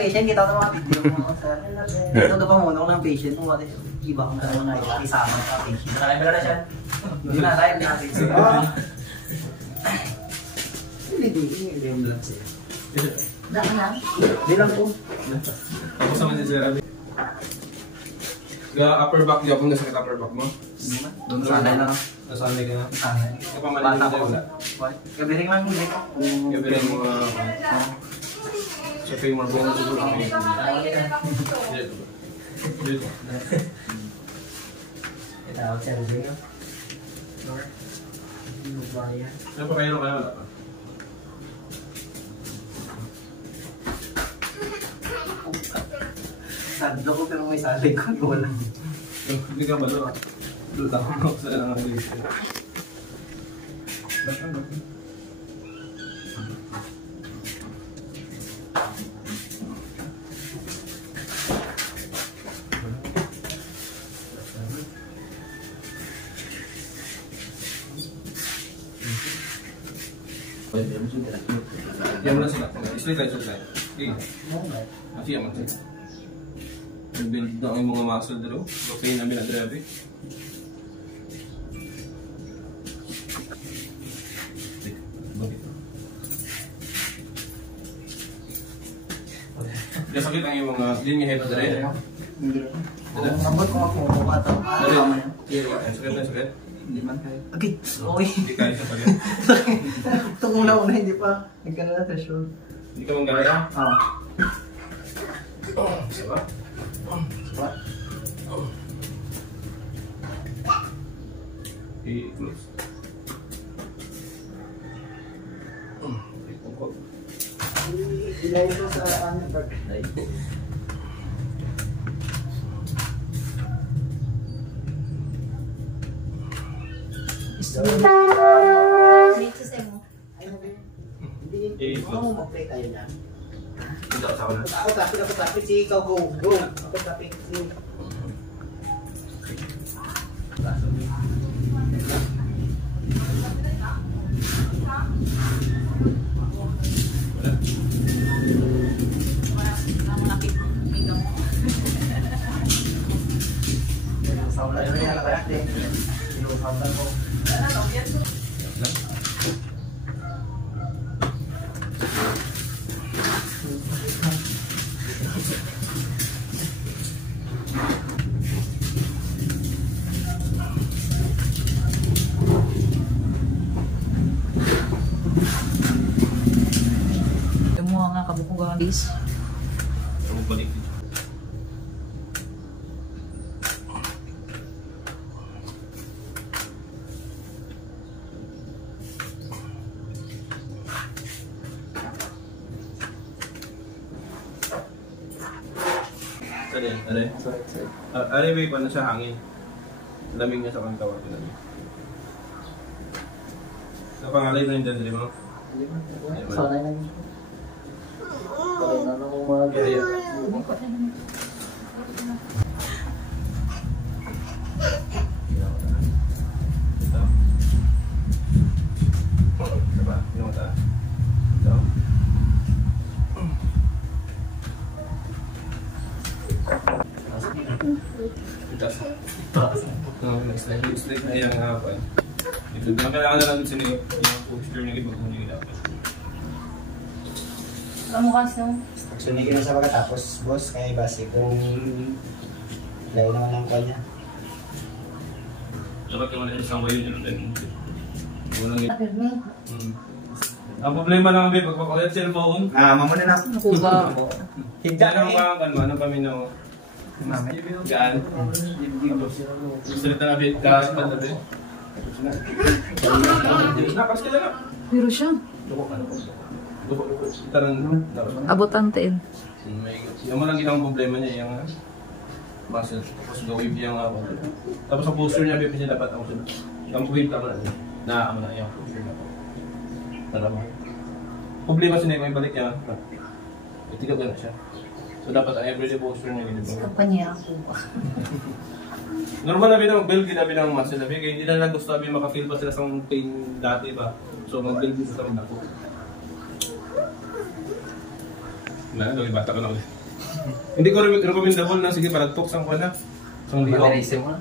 Patient, kita ko mga video mo sa... Ito na pamunong ng patient mo. Iba kung gano'n na isama sa patient. Nakalive na siya. Hindi na, live natin. Hindi yung blood siya. Daan lang? Hindi lang po. Ako sa mga sir, abi. Upper back, di ako nasakit upper back mo? Hindi man. Sanay lang. Nasanay ka na? Sanay. Kapamalitin na wala? Gabiring lang hindi ko. Gabiring mo sa femur bone siguro kami. Dito. Ito ako siya rin. Lord. Ano pa kayo wala pa? Sado ko pero may salig ko. Wala. Hindi ka malo. Luta ko sa dito. Yan mo lang sila. Straight line, straight line. Okay. Mati yan, mati. Nag-build na ang mga muscle dito. Okay namin na drive. Kaya sakit ang yung mga linya head dito. Hindi. Abot ko ako ba ito? Sakit na sakit. Hindi man kayo. Okay. Okay. Hindi kaya sa pagyan. Itong una-una hindi pa. Nagkano na threshold. Hindi ka mong gaya? Isa ba? I-close. Ilayin ko sa ano, birthday. Dito sa mo. Hindi. Ano mo mag-play tayo na? Hindi ako sa Ako tapit si ikaw, go. Ako tapit si... Saulan na yan, nakayate. Inuhatan ko. Tumuha nga kabukugan. Please. Ako balik dito. Are may pa na siya hangin. Lamig niya sa kantawan ko namin. Napangalay na yung dandali mo? Sanay na yun. Sanay na nang umaga. Next slide na yung hapon. Ito, kailangan na lang sino yung posture na ipag-unin dapat. Alam mo kasi no? Sunigin na sa pagkatapos, boss, kaya base kung layo naman ang kanya. Dapat ka muna isang wayo dito din. Tapos mo. Ang problema lang kami, pagpapakulit cellphone. Mamuna na. Nakuha. Hindi lang ano kami na Mami. gaan. Salita na bit ka sa patabi. Nakas ka lang. Pero siya. Tarang Abotanteen. yung mo lang ginawang problema niya yung muscle. Tapos gawin niya nga ako. Tapos ang posture niya, bipin niya dapat ako sila. Ang wave tama na niya. Naama na yung posture niya. Tara mo. Problema siya na yung balik niya. Itigab na siya. So dapat ang everyday posture niya ganito. Kampanya ako. Normal na binang build ginabi ng muscle na kaya hindi na lang gusto namin makafeel pa sila sa pain dati ba. So mag-build din sa rin ako. Na, dali bata ka na ulit. Hindi ko recommendable na, sige, palagtok sang ko na. Sang liho. Mag-release mo na.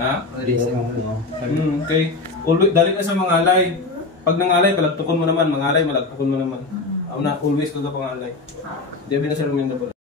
Ha? Mag-release mo. Okay. Always, dali ka sa mangalay. Pag nangalay, palagtukon mo naman. Mangalay, malagtukon mo naman. Always ka pangalay. Hindi na siya recommendable.